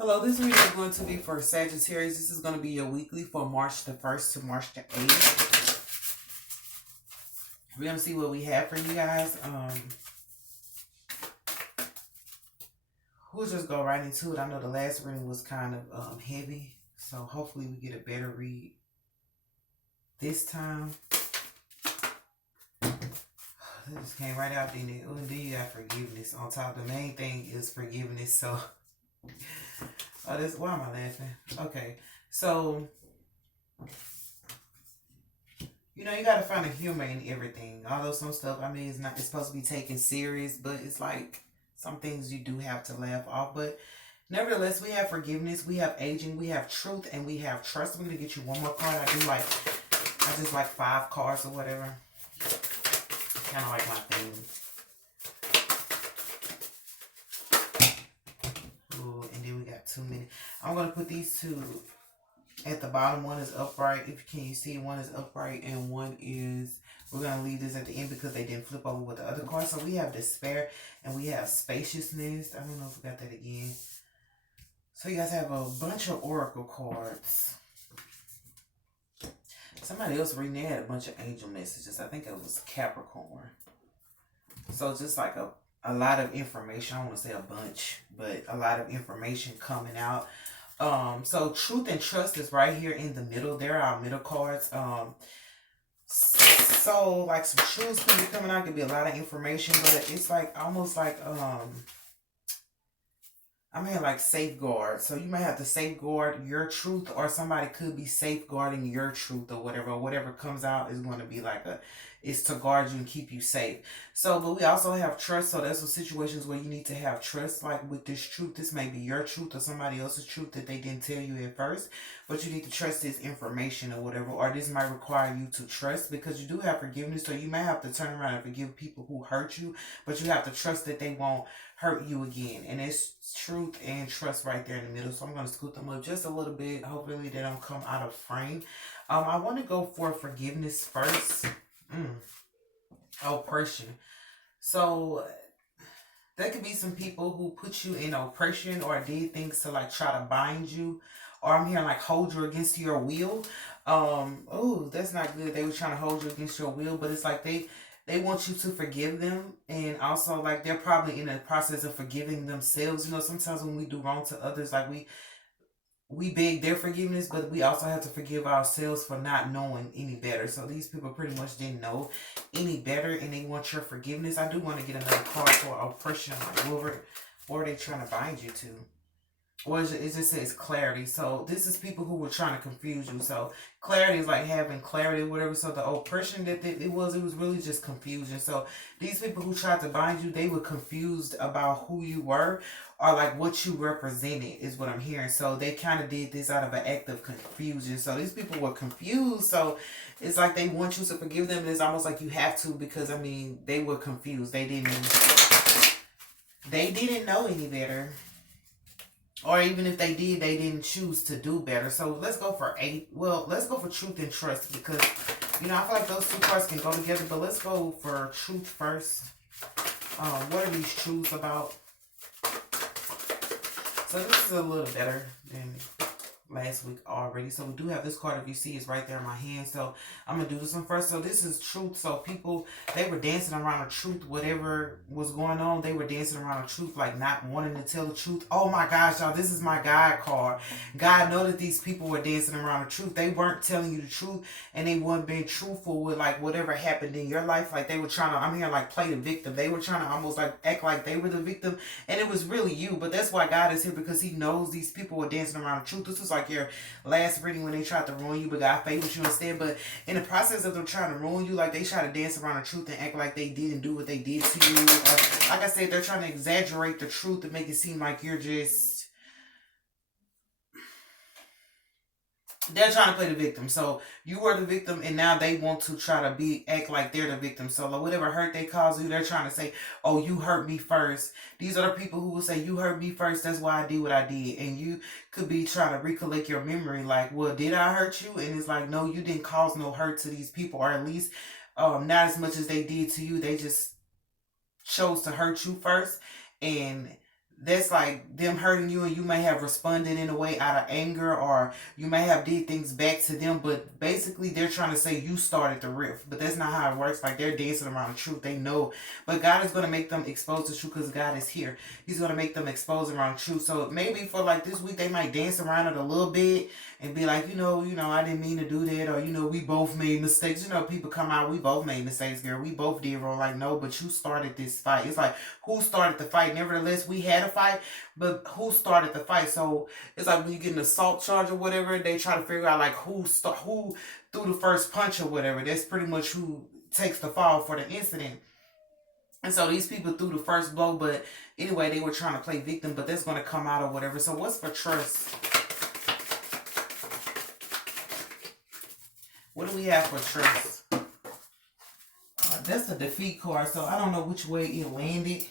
Hello, this reading is going to be for Sagittarius. This is going to be your weekly for March the 1st to March the 8th. We're going to see what we have for you guys. We'll just go right into it. I know the last reading was kind of heavy, so hopefully we get a better read this time. This just came right out, didn't it? Oh, and then you got forgiveness on top. The main thing is forgiveness, so... Oh, this, why am I laughing? Okay, so, you know, you gotta find a humor in everything. Although some stuff, I mean, it's supposed to be taken serious, but it's like some things you do have to laugh off. But nevertheless, we have forgiveness, we have aging, we have truth, and we have trust. I'm gonna get you one more card. I just like 5 cards or whatever. Kind of like my thing. And then we got 2 minutes. I'm going to put these 2 at the bottom. One is upright. Can you see, one is upright and one is, we're going to leave this at the end because they didn't flip over with the other cards. So we have despair and we have spaciousness. I don't know if we got that again. So you guys have a bunch of oracle cards. Somebody else reading, they had a bunch of angel messages. I think it was Capricorn. So just like a lot of information. I don't want to say a bunch, but a lot of information coming out. So truth and trust is right here in the middle. There are our middle cards. So like some truths could be coming out. Could be a lot of information, but it's like almost like I'm here like safeguard. So you might have to safeguard your truth, or somebody could be safeguarding your truth, or whatever. Whatever comes out is going to be like it's to guard you and keep you safe. So, but we also have trust. So there's some situations where you need to have trust. Like with this truth, this may be your truth or somebody else's truth that they didn't tell you at first, but you need to trust this information or whatever. Or this might require you to trust, because you do have forgiveness. So you may have to turn around and forgive people who hurt you, but you have to trust that they won't hurt you again. And it's truth and trust right there in the middle. So I'm going to scoot them up just a little bit. Hopefully they don't come out of frame. I want to go for forgiveness first. Oppression. So there could be some people who put you in oppression or did things to like try to bind you, or I'm hearing like hold you against your will. Oh, that's not good. They were trying to hold you against your will, but it's like they want you to forgive them, and also like they're probably in the process of forgiving themselves. You know, sometimes when we do wrong to others, like we beg their forgiveness, but we also have to forgive ourselves for not knowing any better. So these people pretty much didn't know any better, and they want your forgiveness. I do want to get another card for oppression. Like, what are they trying to bind you to? Or it just says clarity. So this is people who were trying to confuse you. So clarity is like having clarity or whatever. So the oppression that it was really just confusion. So these people who tried to bind you, they were confused about who you were, or like what you represented is what I'm hearing. So they kind of did this out of an act of confusion. So these people were confused. So it's like they want you to forgive them. And it's almost like you have to, because I mean, they were confused. They didn't know any better. Or even if they did, they didn't choose to do better. So let's go for 8. Well, let's go for truth and trust, because, you know, I feel like those 2 cards can go together. But let's go for truth first. What are these truths about? So this is a little better than last week already. So we do have this card, if you see, is right there in my hand. So I'm gonna do this one first. So this is truth. So people, they were dancing around the truth. Whatever was going on, they were dancing around the truth, like not wanting to tell the truth. Oh my gosh, y'all, this is my God card. God know that these people were dancing around the truth. They weren't telling you the truth, and they weren't being truthful with like whatever happened in your life. Like they were trying to, I'm here like play the victim. They were trying to almost like act like they were the victim, and it was really you. But that's why God is here, because he knows these people were dancing around the truth. This was like your last reading when they tried to ruin you, but God favored you instead. But in the process of them trying to ruin you, like they try to dance around the truth and act like they didn't do what they did to you. Or like I said, they're trying to exaggerate the truth to make it seem like you're just... They're trying to play the victim. So you were the victim, and now they want to try to act like they're the victim. So like whatever hurt they cause you, they're trying to say, oh, you hurt me first. These are the people who will say, you hurt me first, that's why I did what I did. And you could be trying to recollect your memory, like, well, did I hurt you? And it's like, no, you didn't cause no hurt to these people, or at least not as much as they did to you. They just chose to hurt you first, and that's like them hurting you, and you may have responded in a way out of anger, or you may have did things back to them, but basically they're trying to say you started the rift, but that's not how it works. Like, they're dancing around the truth, they know, but God is going to make them expose the truth, because God is here. He's going to make them expose around truth. So maybe for like this week they might dance around it a little bit and be like, I didn't mean to do that, or we both made mistakes. People come out, we both made mistakes, girl, we both did wrong. Like, no, but you started this fight. It's like, who started the fight? Nevertheless, we had a fight, but who started the fight? So it's like when you get an assault charge or whatever, they try to figure out like who threw the first punch or whatever. That's pretty much who takes the fall for the incident. And so these people threw the first blow, but anyway, they were trying to play victim, but that's going to come out or whatever. So what's for trust? What do we have for trust? That's the defeat card, so I don't know which way it landed.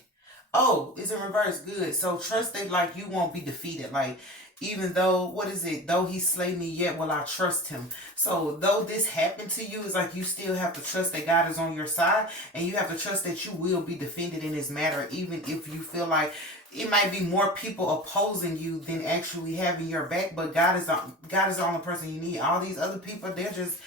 Oh, it's in reverse. Good. So trust that like you won't be defeated. Like, even though, what is it? Though he slay me, yet will I trust him. So though this happened to you, it's like you still have to trust that God is on your side, and you have to trust that you will be defended in this matter, even if you feel like it might be more people opposing you than actually having your back. But God is the only person you need. All these other people, they're just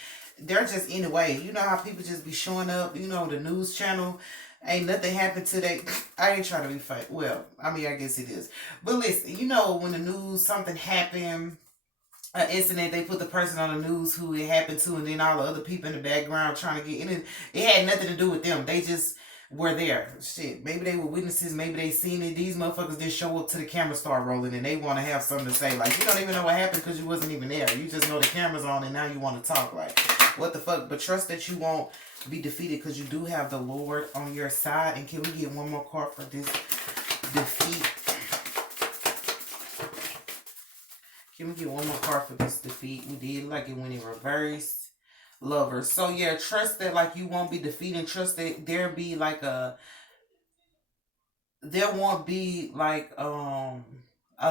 in the way. You know how people just be showing up, the news channel. Ain't nothing happened today. I ain't trying to be fake. Well, I mean, I guess it is. But listen, when the news, something happened, an incident, they put the person on the news who it happened to, and then all the other people in the background trying to get in. It had nothing to do with them. They just were there. Shit, maybe they were witnesses. Maybe they seen it. These motherfuckers didn't show up to the camera start rolling, and they want to have something to say. Like, you don't even know what happened because you wasn't even there. You just know the camera's on, and now you want to talk. Like, what the fuck? But trust that you won't be defeated, because you do have the Lord on your side. And can we get one more card for this defeat? Can we get one more card for this defeat? We did like it went in reverse. Lovers. So yeah, trust that like you won't be defeated. Trust that there won't be like a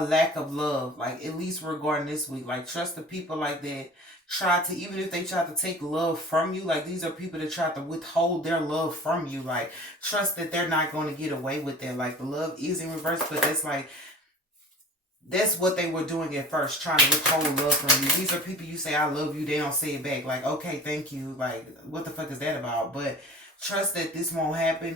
lack of love, like at least regarding this week. Like, trust the people like that try to, even if they try to take love from you, like these are people that try to withhold their love from you. Like, trust that they're not going to get away with that. Like, the love is in reverse, but that's what they were doing at first, trying to withhold love from you. These are people you say I love you, they don't say it back. Like, okay, thank you. Like, what the fuck is that about? But trust that this won't happen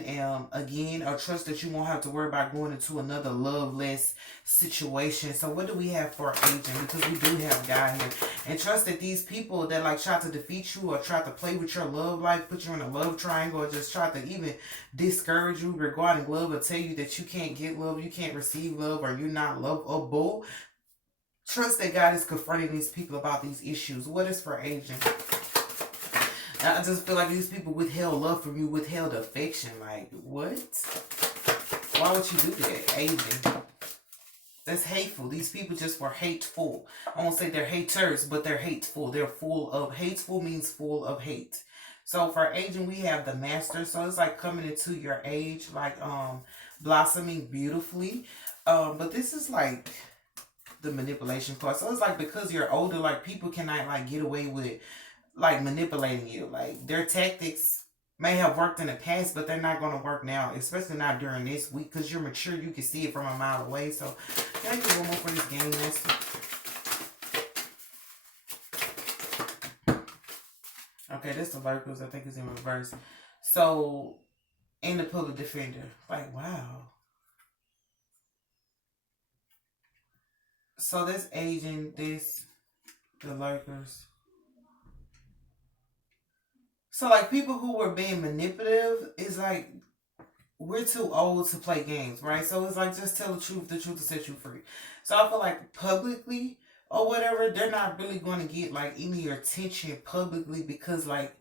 again, or trust that you won't have to worry about going into another loveless situation. So what do we have for agent? Because we do have God here. And trust that these people that like try to defeat you or try to play with your love life, put you in a love triangle, or just try to even discourage you regarding love, or tell you that you can't get love, you can't receive love, or you're not lovable. Trust that God is confronting these people about these issues. What is for agent? I just feel like these people withheld love from you, withheld affection. Like, what? Why would you do that, agent? That's hateful. These people just were hateful. I won't say they're haters, but they're hateful. They're full of, hateful means full of hate. So for agent, we have the master. So it's like coming into your age, like blossoming beautifully. But this is like the manipulation part. So it's like because you're older, like people cannot like get away with like manipulating you. Like, their tactics may have worked in the past, but they're not going to work now, especially not during this week, because you're mature. You can see it from a mile away. So can I get one more for this game, Master? Okay, that's the Virgos. I think it's in reverse. So, and the public defender. Like, wow. So that's aging this, the lurkers. So like people who were being manipulative is like, we're too old to play games, right? So it's like, just tell the truth will set you free. So I feel like publicly or whatever, they're not really going to get like any attention publicly, because like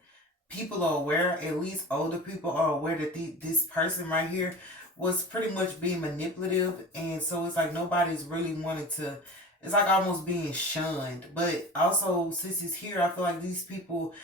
people are aware, at least older people are aware that this person right here was pretty much being manipulative. And so it's like nobody's really wanting to, it's like almost being shunned. But also, since it's here, I feel like these people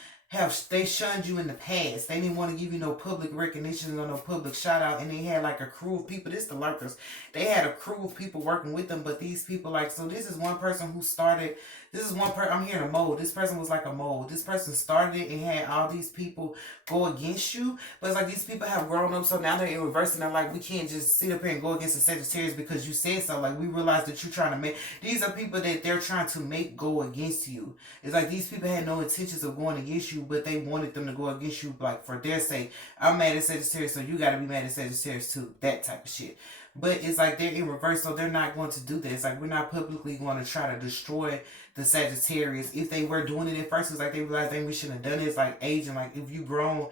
they shunned you in the past. They didn't want to give you no public recognition or no public shout out, and they had like a crew of people. This the lurkers. They had a crew of people working with them, but these people like, so this is one person who started. This is one person. I'm hearing a mold. This person was like a mold. This person started it and had all these people go against you. But it's like these people have grown up, so now they're in reverse, and they're like, we can't just sit up here and go against the Sagittarius because you said so. Like, we realize that you're trying to make. These are people that they're trying to make go against you. It's like these people had no intentions of going against you, but they wanted them to go against you, like for their sake. I'm mad at Sagittarius, so you got to be mad at Sagittarius too. That type of shit. But it's like they're in reverse, so they're not going to do this. Like, we're not publicly going to try to destroy the Sagittarius. If they were doing it at first, it's like they realized we shouldn't have done it. It's like aging. Like, if you grown,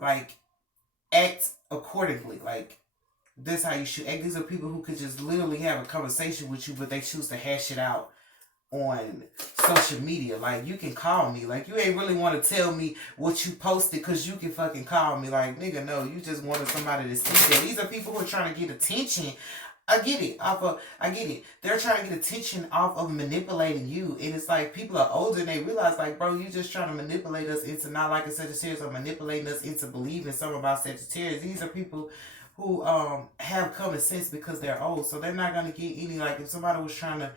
like, act accordingly. Like, this how you should act. These are people who could just literally have a conversation with you, but they choose to hash it out on social media. Like, you can call me. Like, you ain't really want to tell me what you posted because you can fucking call me. Like, nigga, no, you just wanted somebody to see that. These are people who are trying to get attention. I get it. I get it. They're trying to get attention off of manipulating you. And it's like people are older and they realize, like, bro, you just trying to manipulate us into not liking Sagittarius or manipulating us into believing something about Sagittarius. These are people who have common sense because they're old. So they're not going to get any, like, if somebody was trying to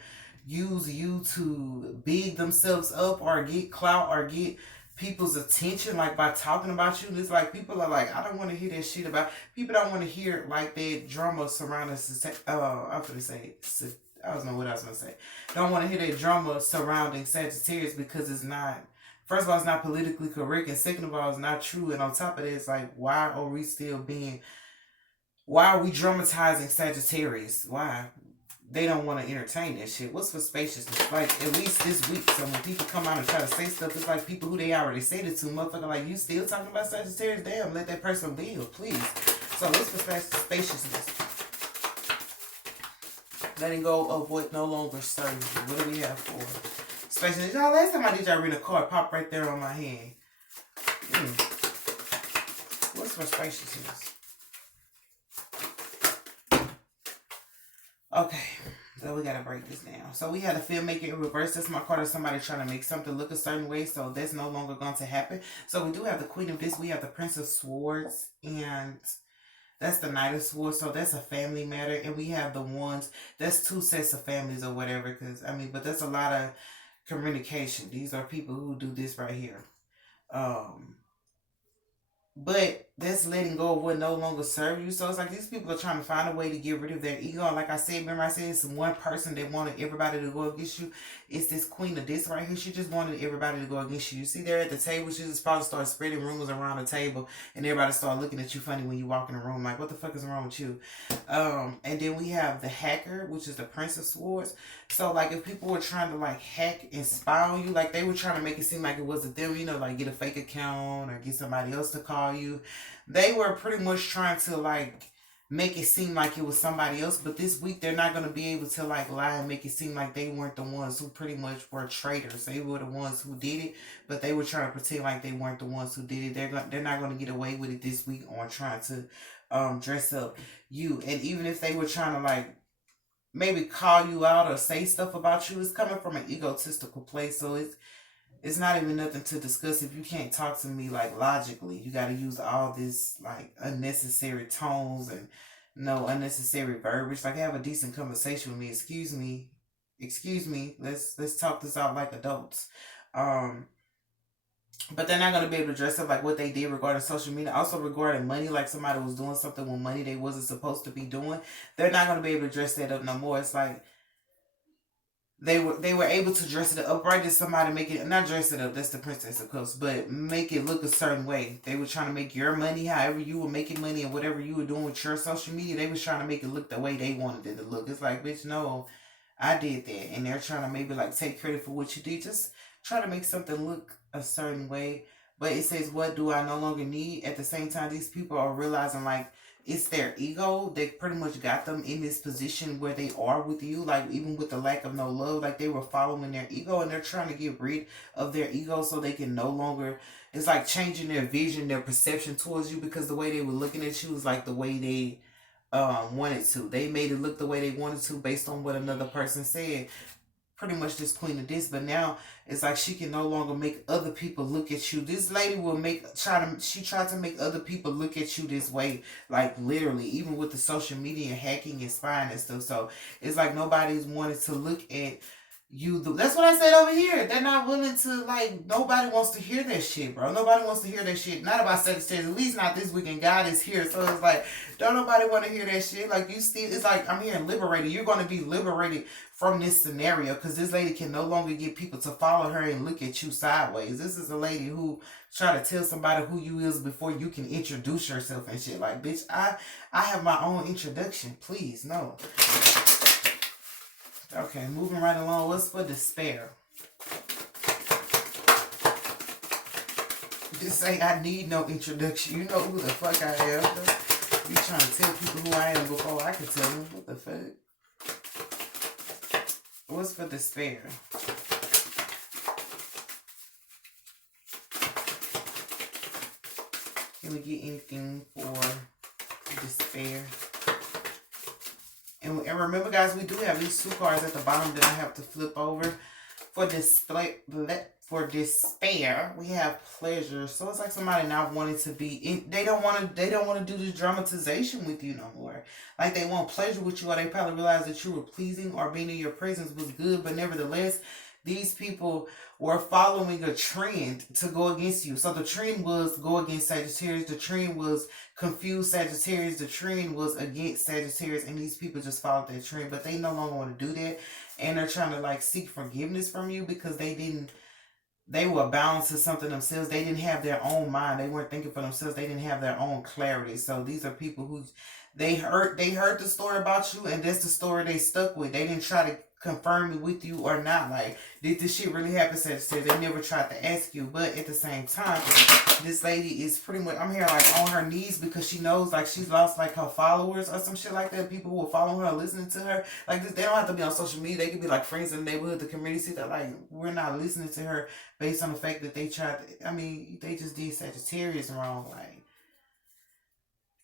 use you to big themselves up or get clout or get people's attention, like by talking about you. And it's like people are like, I don't want to hear that shit about. People don't want to hear like that drama surrounding. I'm gonna say. I don't know what I was gonna say. Don't want to hear that drama surrounding Sagittarius because it's not. First of all, it's not politically correct, and second of all, it's not true. And on top of it, it's like, why are we still being? Why are we dramatizing Sagittarius? Why? They don't want to entertain that shit. What's for spaciousness? Like, at least this week, so when people come out and try to say stuff, it's like people who they already said it to, motherfucker, like, you still talking about Sagittarius? Damn, let that person live, please. So what's for spaciousness? Letting go of what no longer serves you. What do we have for spaciousness? Y'all, last time I did y'all read a card, pop right there on my hand. What's for spaciousness? Okay, so we gotta break this down. So we had a filmmaker in reverse. That's my card of somebody trying to make something look a certain way. So that's no longer going to happen. So we do have the Queen of this. We have the Prince of Swords. And that's the Knight of Swords. So that's a family matter. And we have the Wands. That's two sets of families or whatever. Because, I mean, but that's a lot of communication. These are people who do this right here. But that's letting go of what no longer serves you. So it's like these people are trying to find a way to get rid of their ego. And like I said, remember I said it's one person that wanted everybody to go against you. It's this Queen of this right here. She just wanted everybody to go against you. You see there at the table, she just probably started spreading rumors around the table. And everybody started looking at you funny when you walk in the room. Like, what the fuck is wrong with you? And then we have the hacker, which is the Prince of Swords. So, like, if people were trying to, like, hack and spy on you, like, they were trying to make it seem like it wasn't them, you know, like, get a fake account or get somebody else to call you. They were pretty much trying to, like, make it seem like it was somebody else. But this week, they're not going to be able to, like, lie and make it seem like they weren't the ones who pretty much were traitors. They were the ones who did it, but they were trying to pretend like they weren't the ones who did it. They're not going to get away with it this week on trying to dress up you. And even if they were trying to, like, maybe call you out or say stuff about you, it's coming from an egotistical place. So it's not even nothing to discuss if you can't talk to me like logically. You got to use all this like unnecessary tones and no unnecessary verbiage. Like, have a decent conversation with me. Excuse me. Let's talk this out like adults. But they're not going to be able to dress up like what they did regarding social media. Also regarding money, like somebody was doing something with money they wasn't supposed to be doing. They're not going to be able to dress that up no more. It's like they were able to dress it up. Right? Did somebody make it, not dress it up, that's the Princess of Cups, but make it look a certain way. They were trying to make your money, however you were making money and whatever you were doing with your social media, they was trying to make it look the way they wanted it to look. It's like, bitch, no, I did that. And they're trying to maybe like take credit for what you did. Just try to make something look a certain way. But it says, what do I no longer need? At the same time, these people are realizing like it's their ego that pretty much got them in this position where they are with you. Like, even with the lack of no love, like they were following their ego and they're trying to get rid of their ego so they can no longer, it's like changing their vision, their perception towards you, because the way they were looking at you is like the way they wanted to. They made it look the way they wanted to based on what another person said. pretty much this queen of this, but now it's like she can no longer make other people look at you. This lady will she tried to make other people look at you this way, like literally, even with the social media and hacking and spying and stuff. So it's like nobody's wanted to look at you. That's what I said over here. They're not willing to, like, nobody wants to hear that shit, bro. Nobody wants to hear that shit. Not about Sagittarius, at least not this weekend. God is here. So it's like, don't nobody want to hear that shit. Like, you still, it's like, I'm hearing liberated. You're going to be liberated from this scenario because this lady can no longer get people to follow her and look at you sideways. This is a lady who try to tell somebody who you is before you can introduce yourself and shit. Like, bitch, I have my own introduction. Please, no. Okay, moving right along. What's for despair? Just say I need no introduction. You know who the fuck I am. You trying to tell people who I am before I can tell them. What the fuck? What's for despair? Can we get anything for despair? And remember, guys, we do have these two cards at the bottom that I have to flip over. For despair, we have pleasure. So it's like somebody not wanting to be in, they don't want to do this dramatization with you no more. Like they want pleasure with you, or they probably realize that you were pleasing or being in your presence was good, but nevertheless, these people were following a trend to go against you. So the trend was go against Sagittarius. The trend was confuse Sagittarius. The trend was against Sagittarius. And these people just followed that trend. But they no longer want to do that. And they're trying to like seek forgiveness from you because they were bound to something themselves. They didn't have their own mind. They weren't thinking for themselves. They didn't have their own clarity. So these are people who they heard the story about you, and that's the story they stuck with. They didn't try to confirm it with you or not. Like, did this shit really happen? Sagittarius? They never tried to ask you, but at the same time, this lady is pretty much, I'm here like on her knees because she knows like she's lost like her followers or some shit like that. People who are following her, listening to her. Like this, they don't have to be on social media. They could be like friends in the neighborhood, the community. See that like we're not listening to her based on the fact that they tried to, I mean, they just did Sagittarius wrong. Like,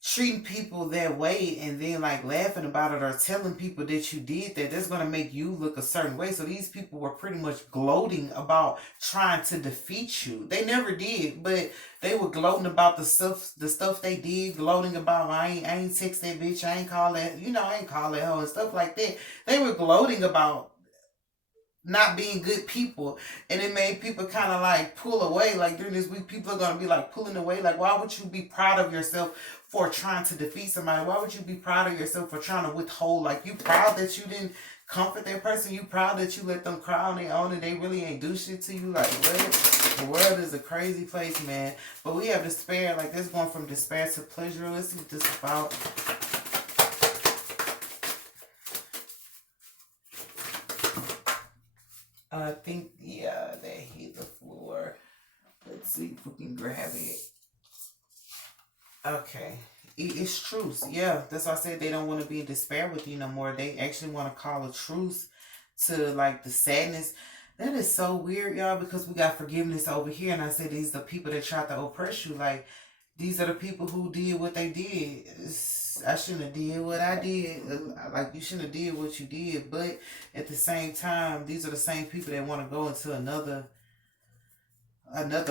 treating people that way and then like laughing about it or telling people that you did that, that's going to make you look a certain way. So these people were pretty much gloating about trying to defeat you. They never did, but they were gloating about the stuff they did, gloating about I ain't text that bitch, I ain't call that, I ain't call that hoe and stuff like that. They were gloating about not being good people, and it made people kind of like pull away. Like during this week, people are going to be like pulling away. Like, why would you be proud of yourself for trying to defeat somebody? Why would you be proud of yourself for trying to withhold? Like, you proud that you didn't comfort that person? You proud that you let them cry on their own and they really ain't do shit to you? Like, what? The world is a crazy place, man. But we have despair. Like, this going from despair to pleasure. Let's see what this is about. I think, yeah, that hit the floor. Let's see if we can grab it. Okay. It's truce. Yeah, that's why I said they don't want to be in despair with you no more. They actually want to call a truce to, like, the sadness. That is so weird, y'all, because we got forgiveness over here. And I said these are the people that tried to oppress you. Like, these are the people who did what they did. I shouldn't have did what I did. Like, you shouldn't have did what you did. But at the same time, these are the same people that want to go into another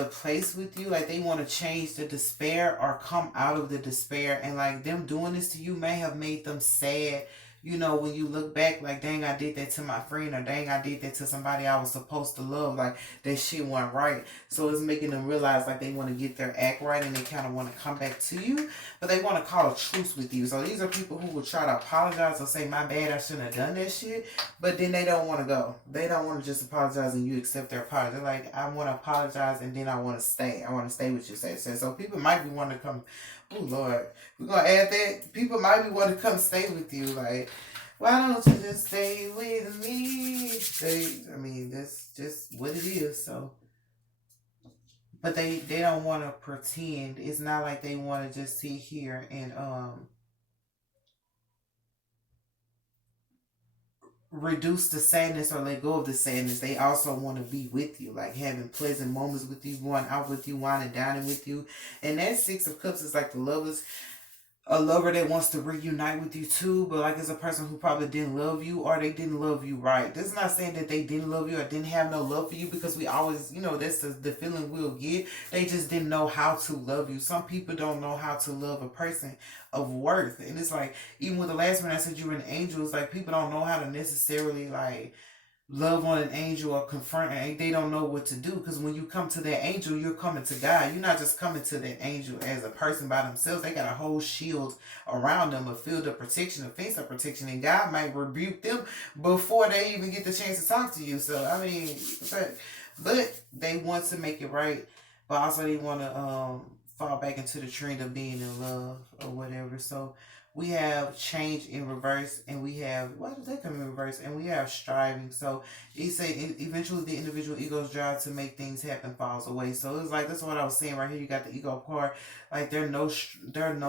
place with you. Like, they want to change the despair or come out of the despair. And like them doing this to you may have made them sad. When you look back, like, dang, I did that to my friend, or dang, I did that to somebody I was supposed to love. Like, that shit wasn't right. So it's making them realize, like, they want to get their act right and they kind of want to come back to you. But they want to call a truce with you. So these are people who will try to apologize or say, my bad, I shouldn't have done that shit. But then they don't want to go. They don't want to just apologize and you accept their apology. They're like, I want to apologize and then I want to stay. I want to stay with you. So people might be wanting to come. Oh, Lord. We're going to add that. People might be wanting to come stay with you. Like, why don't you just stay with me? That's just what it is. So, but they don't want to pretend. It's not like they want to just sit here and reduce the sadness or let go of the sadness. They also want to be with you, like having pleasant moments with you, going out with you, wine and dining with you. And that Six of Cups is like the lovers. a lover that wants to reunite with you too, but like it's a person who probably didn't love you or they didn't love you right. This is not saying that they didn't love you or didn't have no love for you, because we always, that's the feeling we'll get. They just didn't know how to love you. Some people don't know how to love a person of worth. And it's like, even with the last one I said you were an angel, it's like people don't know how to necessarily like love on an angel or confront and they don't know what to do, because when you come to that angel, you're coming to God. You're not just coming to that angel as a person by themselves. They got a whole shield around them, a field of protection, a fence of protection, and God might rebuke them before they even get the chance to talk to you. So I mean, but they want to make it right, but also they want to fall back into the trend of being in love or whatever. So we have change in reverse, and we have, why does that come in reverse? And we have striving. So he said eventually the individual ego's drive to make things happen falls away. So it's like, that's what I was saying right here. You got the ego part, like they're no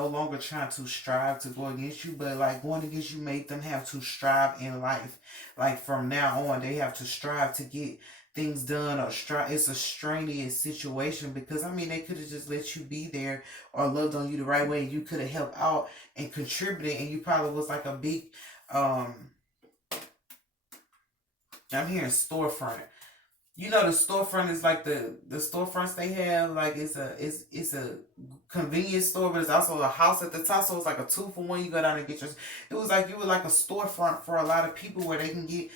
longer trying to strive to go against you, but like going against you made them have to strive in life. Like from now on, they have to strive to get things done, or strive. It's a strenuous situation, because I mean they could have just let you be there or loved on you the right way, and you could have helped out and contributed, and you probably was like a big I'm hearing storefront. The storefront is like the storefronts they have, like it's a convenience store, but it's also a house at the top, so it's like a 2-for-1. You go down and get your, it was like you were like a storefront for a lot of people, where they can get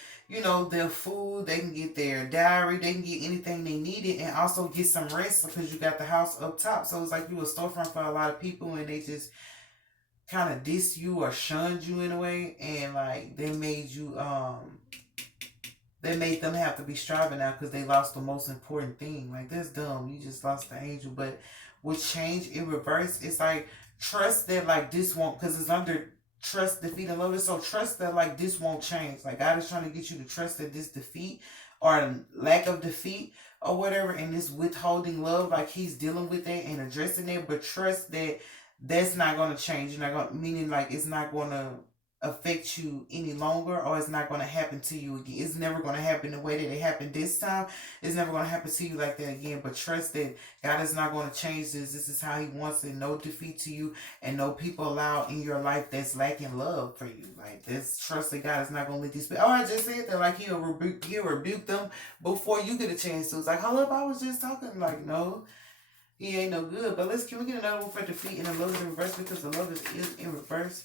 their food, they can get their diary, they can get anything they needed, and also get some rest, because you got the house up top. So it's like you were a storefront for a lot of people, and they just kind of dissed you or shunned you in a way, and like they made them have to be striving now, because they lost the most important thing. Like, that's dumb. You just lost the angel. But with change in reverse, it's like, trust that like this won't, because it's under trust, defeat, and love. So trust that like this won't change. Like, God is trying to get you to trust that this defeat or lack of defeat or whatever, and this withholding love, like he's dealing with that and addressing it. But trust that that's not going to change. You're not going, meaning like it's not going to affect you any longer, or it's not going to happen to you again. It's never going to happen the way that it happened this time. It's never going to happen to you like that again. But trust that God is not going to change this. This is how he wants it. No defeat to you, and no people allowed in your life that's lacking love for you. Like, this, trust that God is not going to let these people, I just said that, like he'll rebuke them before you get a chance to. It's like, hold up, I was just talking. Like, no, he ain't no good. But can we get another one for defeat and the love is in reverse, because the love is in reverse.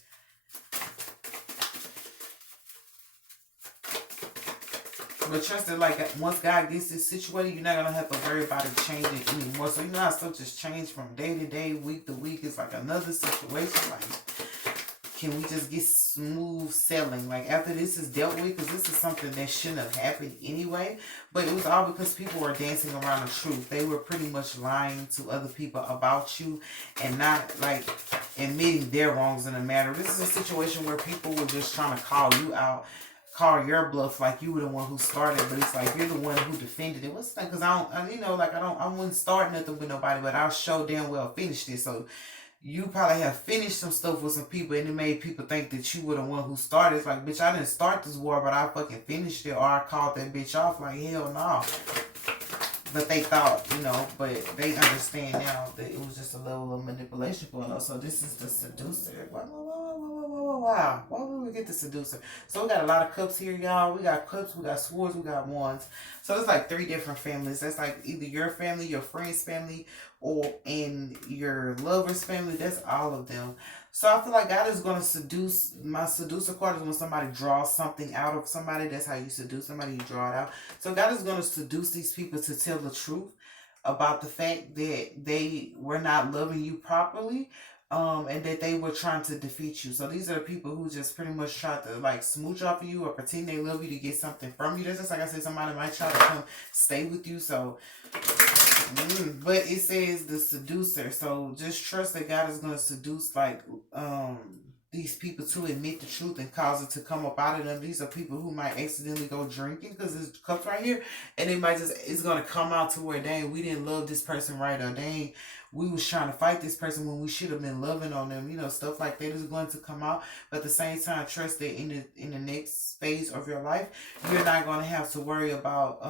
But trust that, like, once God gets this situated, you're not going to have to worry about it changing anymore. So, how stuff just change from day to day, week to week. It's like another situation. Like, can we just get smooth sailing? Like, after this is dealt with, because this is something that shouldn't have happened anyway. But it was all because people were dancing around the truth. They were pretty much lying to other people about you and not, like, admitting their wrongs in the matter. This is a situation where people were just trying to call you out, call your bluff, like you were the one who started, but it's like you're the one who defended it. What's that? Because I wouldn't start nothing with nobody, but I'll show damn well finish it. So you probably have finished some stuff with some people, and it made people think that you were the one who started. It's like, bitch, I didn't start this war, but I fucking finished it, or I called that bitch off. Like, hell no. But they thought, but they understand now that it was just a level of manipulation going on. So this is the seducer. Wow. Why would we get the seducer? So we got a lot of cups here, y'all. We got cups, we got swords, we got wands. So it's like 3 different families. That's like either your family, your friend's family, or in your lover's family. That's all of them. So I feel like God is going to seduce. My seducer card is when somebody draws something out of somebody. That's how you seduce somebody. You draw it out. So God is going to seduce these people to tell the truth about the fact that they were not loving you properly. And that they were trying to defeat you. So these are the people who just pretty much try to like smooch off of you or pretend they love you to get something from you. That's just like I said, somebody might try to come stay with you. So, but it says the seducer. So just trust that God is going to seduce like these people to admit the truth and cause it to come up out of them. These are people who might accidentally go drinking, because there's cups right here, and it might it's going to come out to where, dang, we didn't love this person right, or dang, we was trying to fight this person when we should have been loving on them. Stuff like that is going to come out. But at the same time, trust that in the next phase of your life, you're not going to have to worry about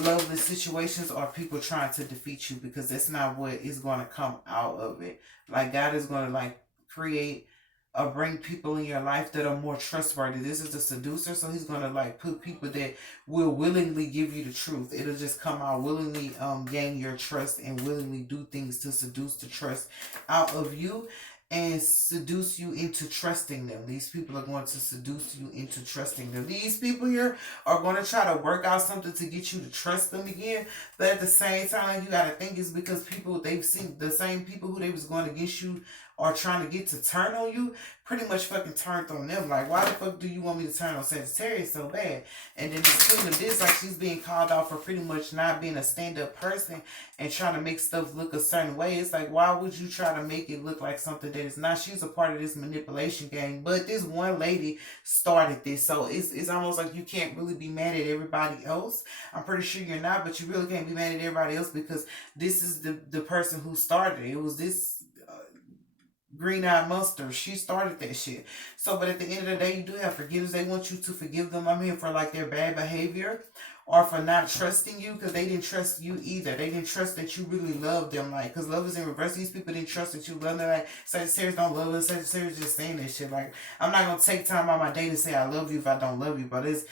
loveless situations or people trying to defeat you, because that's not what is going to come out of it. Like, God is going to like create or bring people in your life that are more trustworthy. This is the seducer, so he's gonna like put people that will willingly give you the truth. It'll just come out willingly, gain your trust and willingly do things to seduce the trust out of you and seduce you into trusting them. These people are going to seduce you into trusting them. These people here are going to try to work out something to get you to trust them again. But at the same time, you got to think it's because people, they've seen the same people who they was going against you are trying to get to turn on you, pretty much fucking turned on them. Like, why the fuck do you want me to turn on Sagittarius so bad? And then this queen of this, like, she's being called out for pretty much not being a stand-up person and trying to make stuff look a certain way. It's like, why would you try to make it look like something that is not? She's a part of this manipulation game. But this one lady started this. So it's almost like you can't really be mad at everybody else. I'm pretty sure you're not, but you really can't be mad at everybody else because this is the person who started it. It was this green-eyed monster. She started that shit. So, but at the end of the day, you do have forgiveness. They want you to forgive them. I mean, for like their bad behavior or for not trusting you because they didn't trust you either. They didn't trust that you really loved them. Like, because love is in reverse. These people didn't trust that you love them. Like, Sagittarius don't love us. Sagittarius just saying this shit. Like, I'm not going to take time out my day to say I love you if I don't love you. But it's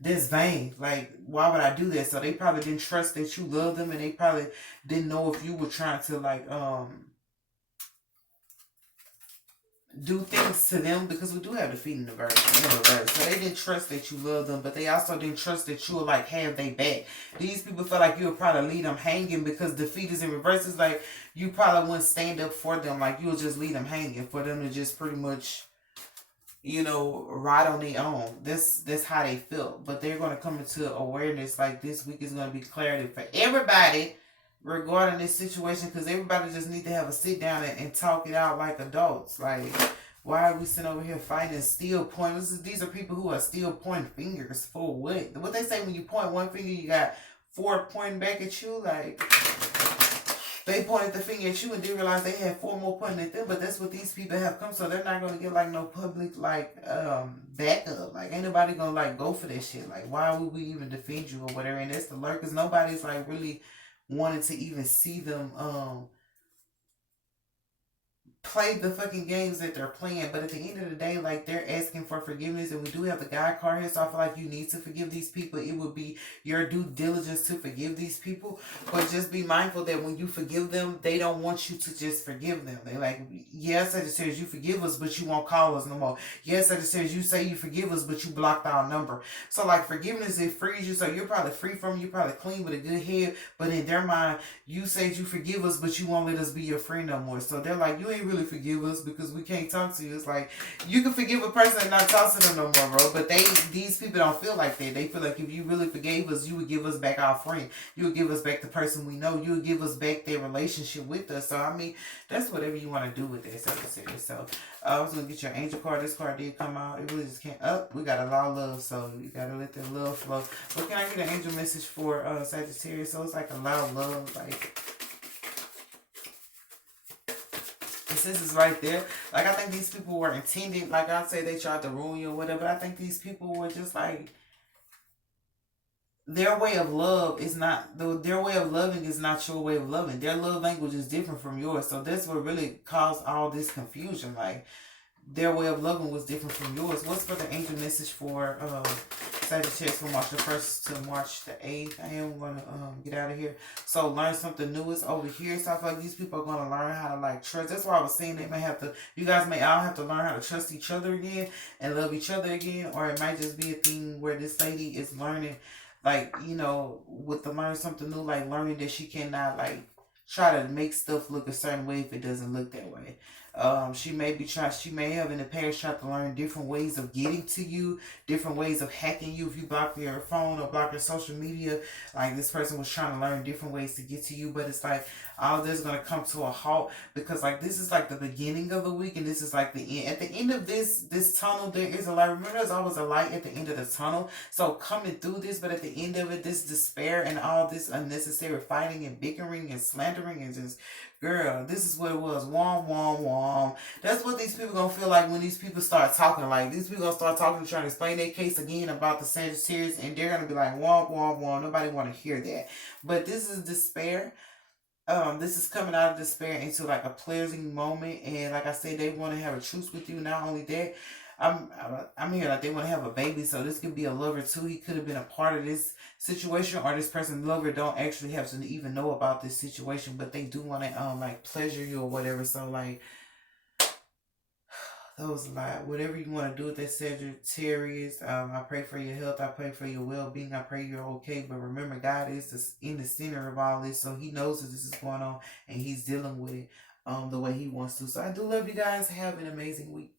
this vain. Like, why would I do that? So they probably didn't trust that you love them and they probably didn't know if you were trying to like, do things to them because we do have the feet in the verse. So they didn't trust that you love them, but they also didn't trust that you will like have their back. These people feel like you'll probably leave them hanging because the feet is in reverse. It's like you probably wouldn't stand up for them. Like you'll just leave them hanging for them to just pretty much, ride on their own. That's how they feel. But they're gonna come into awareness like this week is gonna be clarity for everybody regarding this situation because everybody just need to have a sit down and talk it out like adults. Like, why are we sitting over here fighting still pointing? These are people who are still pointing fingers for what? What they say when you point one finger, you got four pointing back at you? Like, they pointed the finger at you and didn't realize they had four more pointing at them, but that's what these people have come, so they're not going to get like no public like backup. Like ain't nobody going to like go for that shit. Like why would we even defend you or whatever? And that's the lurkers. Nobody's like really wanted to even see them play the fucking games that they're playing. But at the end of the day, like they're asking for forgiveness, and we do have the guy card here, so I feel like you need to forgive these people. It would be your due diligence to forgive these people, but just be mindful that when you forgive them, they don't want you to just forgive them. They like, yes, Sagittarius, you forgive us, but you won't call us no more. Yes, Sagittarius, you say you forgive us, but you blocked our number. So like forgiveness, it frees you, so you're probably free from, you're probably clean with a good head, but in their mind, you said you forgive us, but you won't let us be your friend no more. So they're like, you ain't really forgive us because we can't talk to you. It's like you can forgive a person and not talk to them no more, bro. But these people don't feel like that. They feel like if you really forgave us, you would give us back our friend. You would give us back the person we know. You would give us back their relationship with us. So I mean, that's whatever you want to do with that. So I was gonna get your angel card. This card did come out. It really just can't up. We got a lot of love, so you gotta let that love flow. But can I get an angel message for Sagittarius? So it's like a lot of love, like. This is right there. Like I think these people were intended. Like I say, they tried to ruin you or whatever. But I think these people were just like their way of love is not their way of loving is not your way of loving. Their love language is different from yours. So that's what really caused all this confusion. Like their way of loving was different from yours. What's for the angel message for Sagittarius from March the 1st to March the 8th? I am going to get out of here. So learn something new is over here. So I feel like these people are going to learn how to like trust. That's why I was saying they may have to, you guys may all have to learn how to trust each other again and love each other again. Or it might just be a thing where this lady is learning, like, with the learn something new, like learning that she cannot like try to make stuff look a certain way if it doesn't look that way. She may have in the past tried to learn different ways of getting to you, different ways of hacking you. If you block your phone or block your social media, like this person was trying to learn different ways to get to you, but it's like all this is going to come to a halt because like this is like the beginning of the week and this is like the end. At the end of this tunnel, there is a light. Remember, there's always a light at the end of the tunnel. So coming through this, but at the end of it, this despair and all this unnecessary fighting and bickering and slandering and just, girl, this is what it was. Wom, wom, wom. That's what these people gonna feel like when these people start talking. Like, these people gonna start talking, trying to explain their case again about the Sagittarius, and they're gonna be like, wom, wom, wom. Nobody wanna hear that. But this is despair. This is coming out of despair into like a pleasing moment, and like I said, they want to have a truce with you. Not only that, I'm here like they want to have a baby, so this could be a lover too. He could have been a part of this situation, or this person lover don't actually have to even know about this situation, but they do want to like pleasure you or whatever. So like those like whatever you want to do with that Sagittarius. I pray for your health. I pray for your well-being. I pray you're okay. But remember, God is in the center of all this, so He knows that this is going on, and He's dealing with it the way He wants to. So I do love you guys. Have an amazing week.